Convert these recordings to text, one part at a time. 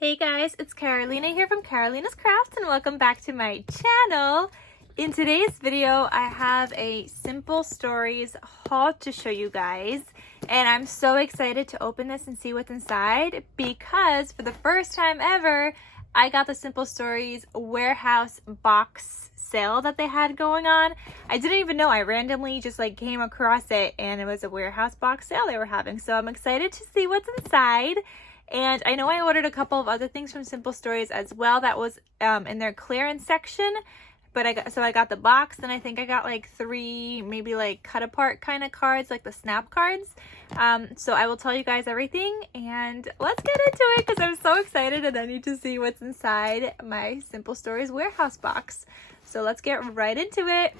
Hey guys, it's Carolina here from KarolinasKrafts and welcome back to my channel. In today's video, I have a Simple Stories haul to show you guys, and I'm so excited to open this and see what's inside because for the first time ever, I got the Simple Stories warehouse box sale that they had going on. I didn't even know. I randomly just came across it and it was a warehouse box sale they were having. So I'm excited to see what's inside. And I know I ordered a couple of other things from Simple Stories as well that was in their clearance section. But I got the box, and I think I got like 3 maybe like cut apart kind of cards, like the snap cards. So I will tell you guys everything, and let's get into it because I'm so excited and I need to see what's inside my Simple Stories warehouse box. So let's get right into it.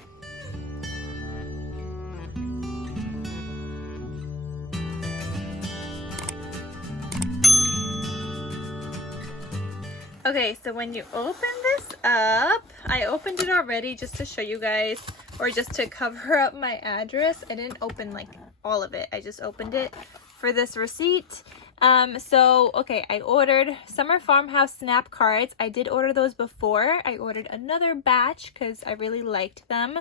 Okay, so when you open this up, I opened it already just to show you guys, or just to cover up my address. I didn't open like all of it. I just opened it for this receipt. Okay, I ordered Summer Farmhouse snap cards. I did order those before. I ordered another batch because I really liked them.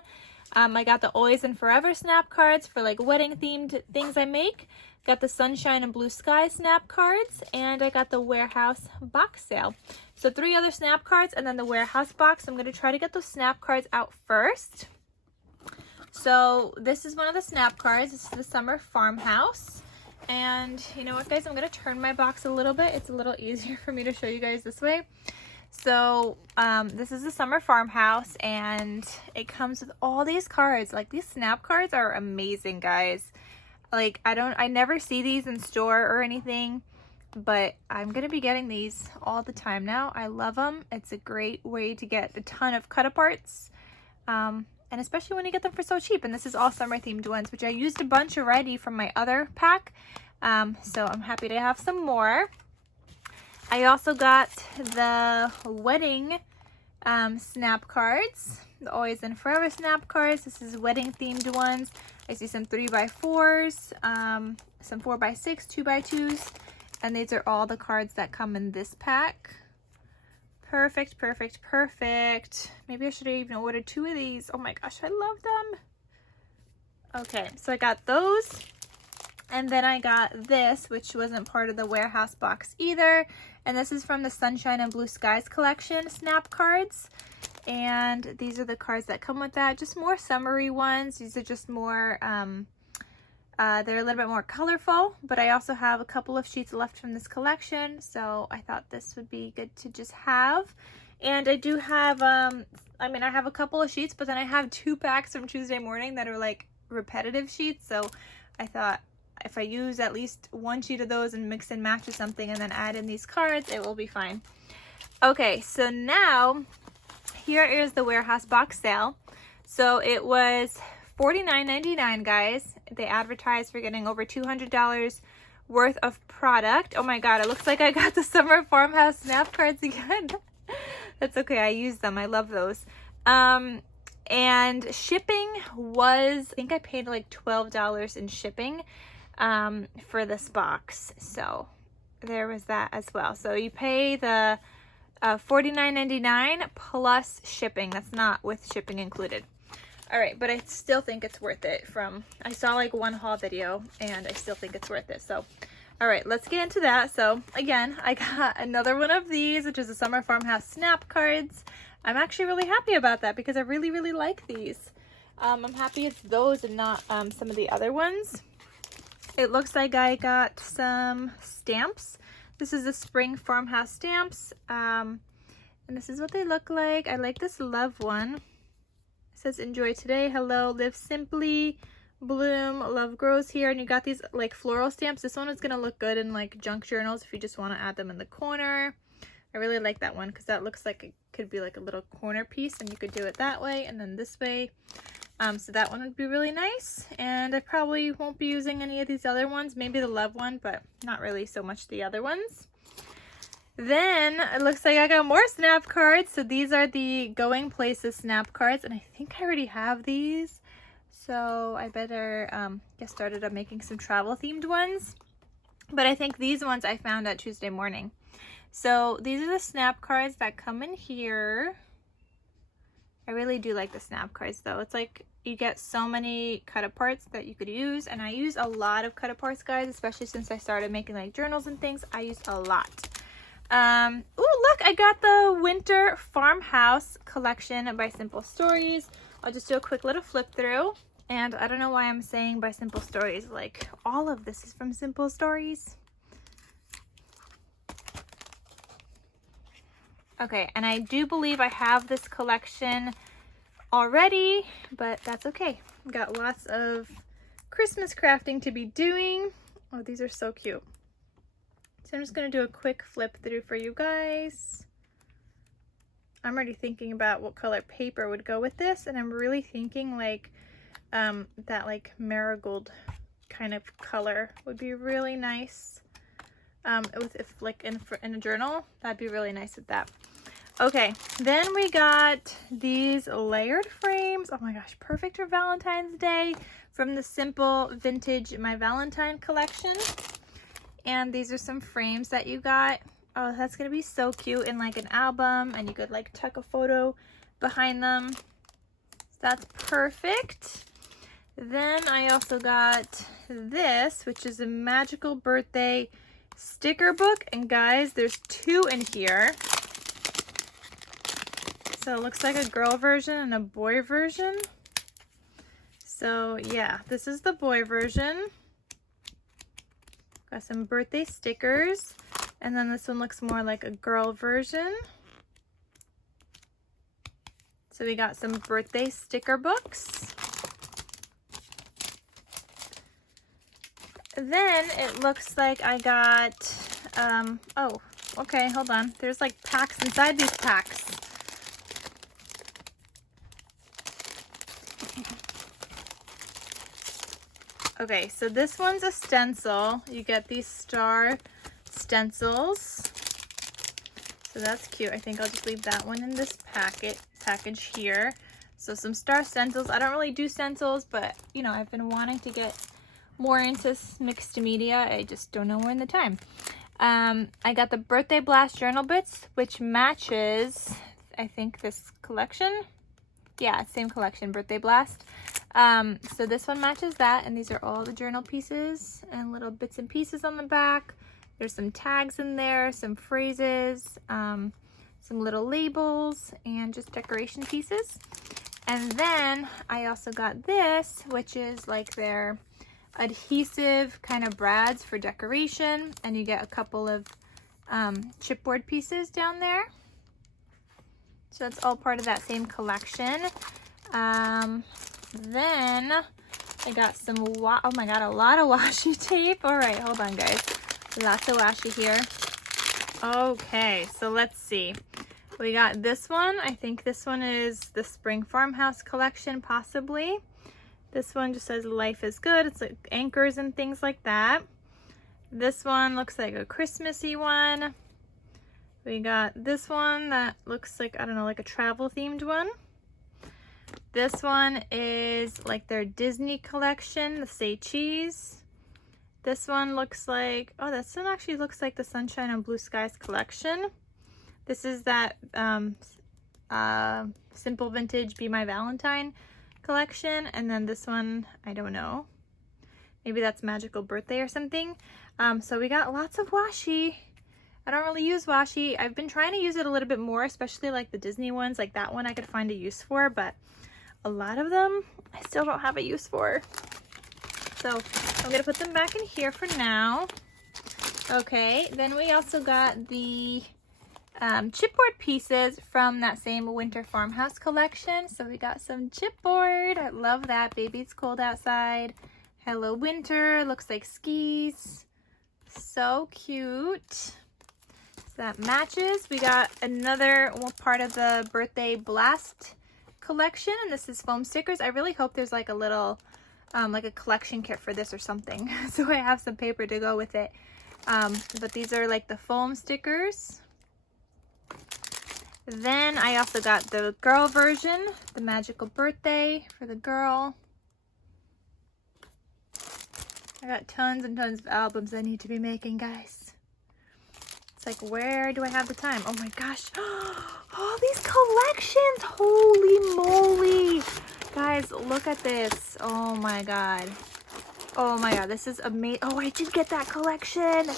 I got the Always and Forever snap cards for like wedding themed things I make. Got the Sunshine and Blue Sky snap cards, and I got the warehouse box sale. So 3 other snap cards and then the warehouse box. I'm going to try to get those snap cards out first. So this is one of the snap cards. This is the Summer Farmhouse. And you know what, guys? I'm going to turn my box a little bit. It's a little easier for me to show you guys this way. So this is the Summer Farmhouse, and it comes with all these cards. Like, these snap cards are amazing, guys. Like, I never see these in store or anything, but I'm gonna be getting these all the time now. I love them. It's a great way to get a ton of cut aparts, and especially when you get them for so cheap. And this is all summer themed ones, which I used a bunch already from my other pack, so I'm happy to have some more. I also got the wedding snap cards, the Always and Forever snap cards. This is wedding themed ones. I see some 3x4s, some 4x6, 2x2s, and these are all the cards that come in this pack. Perfect, perfect, perfect. Maybe I should have even ordered 2 of these. Oh my gosh, I love them. Okay, so I got those. And then I got this, which wasn't part of the warehouse box either. And this is from the Sunshine and Blue Skies collection snap cards. And these are the cards that come with that. Just more summery ones. These are just more, they're a little bit more colorful. But I also have a couple of sheets left from this collection. So I thought this would be good to just have. And I do have, I have a couple of sheets, but then I have 2 packs from Tuesday morning that are like repetitive sheets. So I thought, if I use at least 1 sheet of those and mix and match with something and then add in these cards, it will be fine. Okay, so now here is the warehouse box sale. So it was $49.99, guys. They advertised for getting over $200 worth of product. Oh my god, it looks like I got the Summer Farmhouse snap cards again. That's okay, I use them. I love those. And shipping was, I think I paid like $12 in shipping for this box. So there was that as well. So you pay the $49.99 plus shipping. That's not with shipping included. All right, but I still think it's worth it. I saw like one haul video and I still think it's worth it. So all right, let's get into that. So again, I got another one of these, which is the Summer Farmhouse snap cards. I'm actually really happy about that because I really, really like these. I'm happy it's those and not some of the other ones. It looks like I got some stamps. This is the Spring Farmhouse stamps. And this is what they look like. I like this love one. It says, enjoy today, hello, live simply, bloom, love grows here. And you got these like floral stamps. This one is going to look good in like junk journals if you just want to add them in the corner. I really like that one because that looks like it could be like a little corner piece, and you could do it that way and then this way. So that one would be really nice, and I probably won't be using any of these other ones, maybe the love one, but not really so much the other ones. Then it looks like I got more snap cards. So these are the Going Places snap cards, and I think I already have these, so I better get started on making some travel themed ones. But I think these ones I found at Tuesday morning. So these are the snap cards that come in here. I really do like the snap cards though. It's like you get so many cut aparts that you could use, and I use a lot of cut aparts, guys, especially since I started making like journals and things. I use a lot. Oh look, I got the Winter Farmhouse collection by Simple Stories. I'll just do a quick little flip through. And I don't know why I'm saying by Simple Stories, like all of this is from Simple Stories. Okay, and I do believe I have this collection already, but that's okay. Got lots of Christmas crafting to be doing. Oh, these are so cute. So I'm just gonna do a quick flip through for you guys. I'm already thinking about what color paper would go with this, and I'm really thinking like that like marigold kind of color would be really nice. If like in a journal, that'd be really nice with that. Okay, then we got these layered frames. Oh my gosh, perfect for Valentine's Day from the Simple Vintage My Valentine collection. And these are some frames that you got. Oh, that's gonna be so cute in like an album, and you could like tuck a photo behind them. So that's perfect. Then I also got this, which is a magical birthday sticker book. And guys, there's 2 in here. So it looks like a girl version and a boy version. So yeah, this is the boy version. Got some birthday stickers. And then this one looks more like a girl version. So we got some birthday sticker books. Then it looks like I got, oh, okay, hold on. There's like packs inside these packs. Okay, so this one's a stencil. You get these star stencils. So that's cute. I think I'll just leave that one in this package here. So some star stencils. I don't really do stencils, but you know, I've been wanting to get more into mixed media. I just don't know when the time. I got the Birthday Blast journal bits, which matches, I think, this collection. Yeah, same collection, Birthday Blast. So this one matches that, and these are all the journal pieces and little bits and pieces on the back. There's some tags in there, some phrases, some little labels, and just decoration pieces. And then I also got this, which is like their adhesive kind of brads for decoration, and you get a couple of chipboard pieces down there. So that's all part of that same collection. Then I got some, oh my god, a lot of washi tape. All right, hold on guys. Lots of washi here. Okay, so let's see. We got this one. I think this one is the Spring Farmhouse collection, possibly. This one just says life is good. It's like anchors and things like that. This one looks like a Christmassy one. We got this one that looks like, I don't know, like a travel themed one. This one is like their Disney collection, the Say Cheese. This one looks like, oh, this one actually looks like the Sunshine and Blue Skies collection. This is that Simple Vintage Be My Valentine collection. And then this one, I don't know. Maybe that's Magical Birthday or something. So we got lots of washi. I don't really use washi. I've been trying to use it a little bit more, especially like the Disney ones. Like that one I could find a use for, but a lot of them I still don't have a use for. So I'm gonna put them back in here for now. Okay, then we also got the chipboard pieces from that same Winter Farmhouse collection. So we got some chipboard. I love that. Baby, it's cold outside. Hello winter. Looks like skis. So cute. So that matches. We got another part of the Birthday Blast collection, and this is foam stickers. I really hope there's like a little like a collection kit for this or something, so I have some paper to go with it. But these are like the foam stickers. Then I also got the girl version, the Magical Birthday for the girl. I got tons and tons of albums I need to be making, guys. like, where do I have the time? Oh my gosh. All these collections. Holy moly. Guys, look at this. Oh my god. Oh my god, this is amazing. Oh, I did get that collection.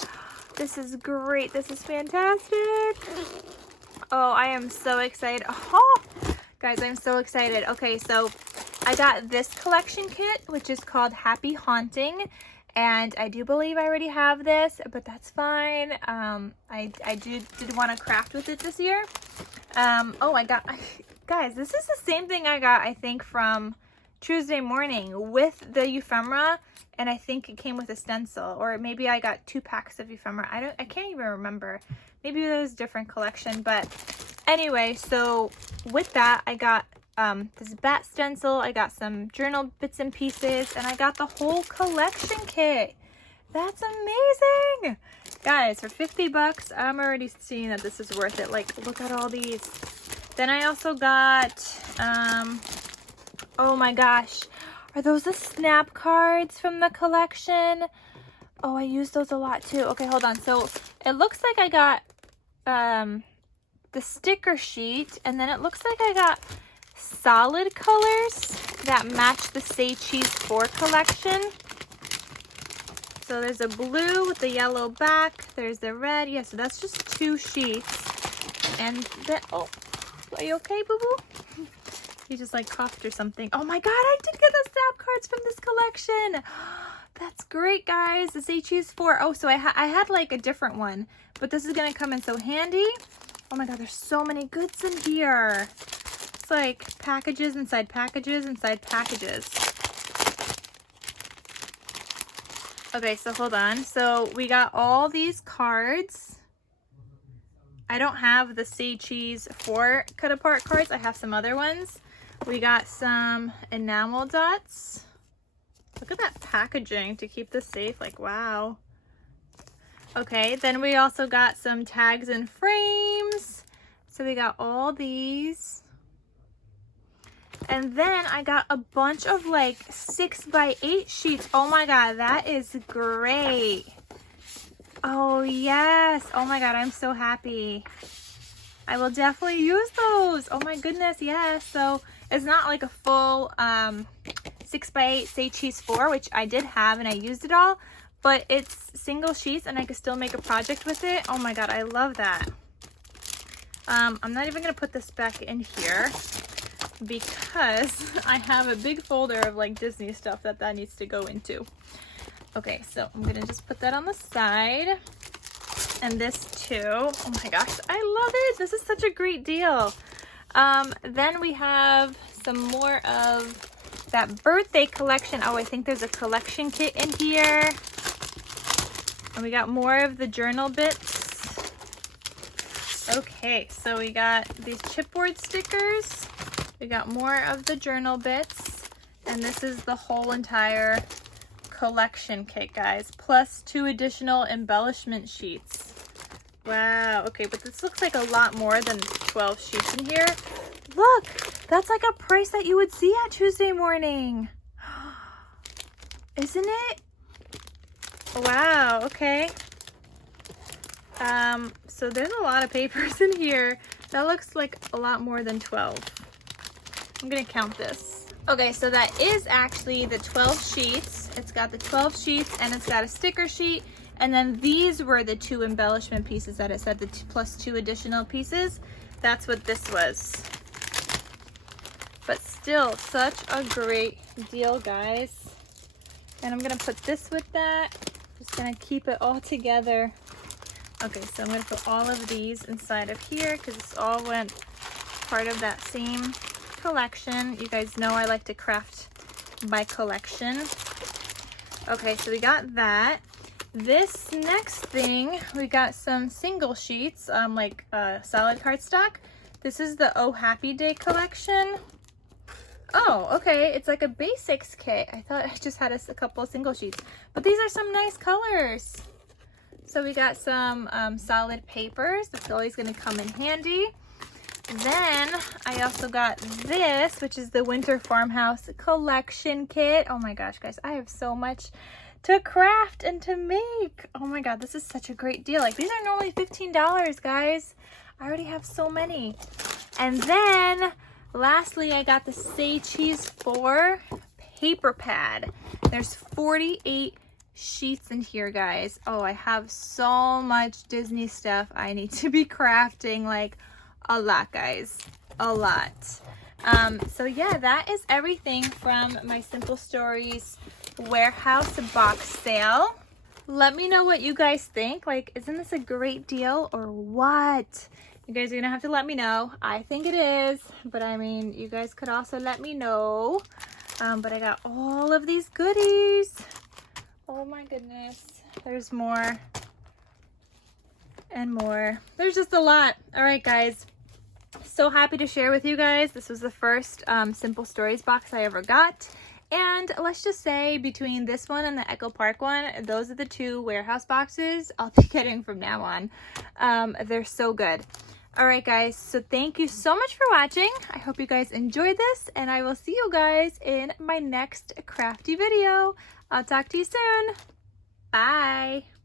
This is great. This is fantastic. Oh, I am so excited. Oh, guys, I'm so excited. Okay, so I got this collection kit, which is called Happy Haunting. And I do believe I already have this, but that's fine. I did want to craft with it this year. Oh, guys, this is the same thing I got, I think, from Tuesday Morning with the ephemera. And I think it came with a stencil, or maybe I got 2 packs of ephemera. I can't even remember. Maybe it was a different collection, but anyway, so with that, I got this bat stencil, I got some journal bits and pieces, and I got the whole collection kit. That's amazing! Guys, for 50 bucks, I'm already seeing that this is worth it. Like, look at all these. Then I also got, oh my gosh. Are those the snap cards from the collection? Oh, I use those a lot too. Okay, hold on. So it looks like I got the sticker sheet, and then it looks like I got solid colors that match the Say Cheese 4 collection. So there's a blue with the yellow back. There's the red. Yeah, so that's just 2 sheets. And then, oh, are you okay, boo-boo? You just like coughed or something. Oh my god, I did get the snap cards from this collection. That's great, guys. The Say Cheese 4. Oh, so I had like a different one, but this is gonna come in so handy. Oh my god, there's so many goods in here. It's like packages inside packages inside packages. Okay, so hold on. So we got all these cards. I don't have the Say Cheese 4 cut apart cards. I have some other ones. We got some enamel dots. Look at that packaging to keep this safe. Like, wow. Okay, then we also got some tags and frames. So we got all these. And then I got a bunch of like 6x8 sheets. Oh my god, that is great. Oh yes. Oh my god, I'm so happy. I will definitely use those. Oh my goodness, yes. So it's not like a full 6x8 Say Cheese 4, which I did have and I used it all, but it's single sheets and I can still make a project with it. Oh my god, I love that. I'm not even gonna put this back in here because I have a big folder of like Disney stuff that needs to go into. Okay, so I'm gonna just put that on the side. And this too. Oh my gosh, I love it. This is such a great deal. Then we have some more of that birthday collection. Oh, I think there's a collection kit in here. And we got more of the journal bits. Okay, so we got these chipboard stickers. We got more of the journal bits. And this is the whole entire collection kit, guys, plus 2 additional embellishment sheets. Wow, okay, but this looks like a lot more than 12 sheets in here. Look, that's like a price that you would see at Tuesday Morning. Isn't it? Wow, okay. So there's a lot of papers in here. That looks like a lot more than 12. I'm gonna count this. Okay, so that is actually the 12 sheets. It's got the 12 sheets and it's got a sticker sheet. And then these were the 2 embellishment pieces that it said, the plus 2 additional pieces. That's what this was. But still, such a great deal, guys. And I'm gonna put this with that. Just gonna keep it all together. Okay, so I'm gonna put all of these inside of here because it's all went part of that same collection. You guys know I like to craft by collection. Okay, so we got that. This next thing, we got some single sheets, like solid cardstock. This is the Oh Happy Day collection. Oh, okay, it's like a basics kit. I thought I just had a couple of single sheets, but these are some nice colors. So we got some solid papers. That's always gonna come in handy. Then I also got this, which is the Winter Farmhouse collection kit. Oh my gosh, guys, I have so much to craft and to make. Oh my god, this is such a great deal. Like, these are normally $15, guys. I already have so many. And then lastly, I got the Say Cheese 4 paper pad. There's 48 sheets in here, guys. Oh, I have so much Disney stuff I need to be crafting, like a lot, guys, a lot. So yeah, that is everything from my Simple Stories warehouse box sale. Let me know what you guys think. Like, isn't this a great deal or what? You guys are gonna have to let me know. I think it is, but I mean, you guys could also let me know. But I got all of these goodies. Oh my goodness, there's more and more. There's just a lot. All right, guys, so happy to share with you guys. This was the first Simple Stories box I ever got. And let's just say between this one and the Echo Park one, those are the two warehouse boxes I'll be getting from now on. They're so good. All right, guys, so thank you so much for watching. I hope you guys enjoyed this, and I will see you guys in my next crafty video. I'll talk to you soon. Bye.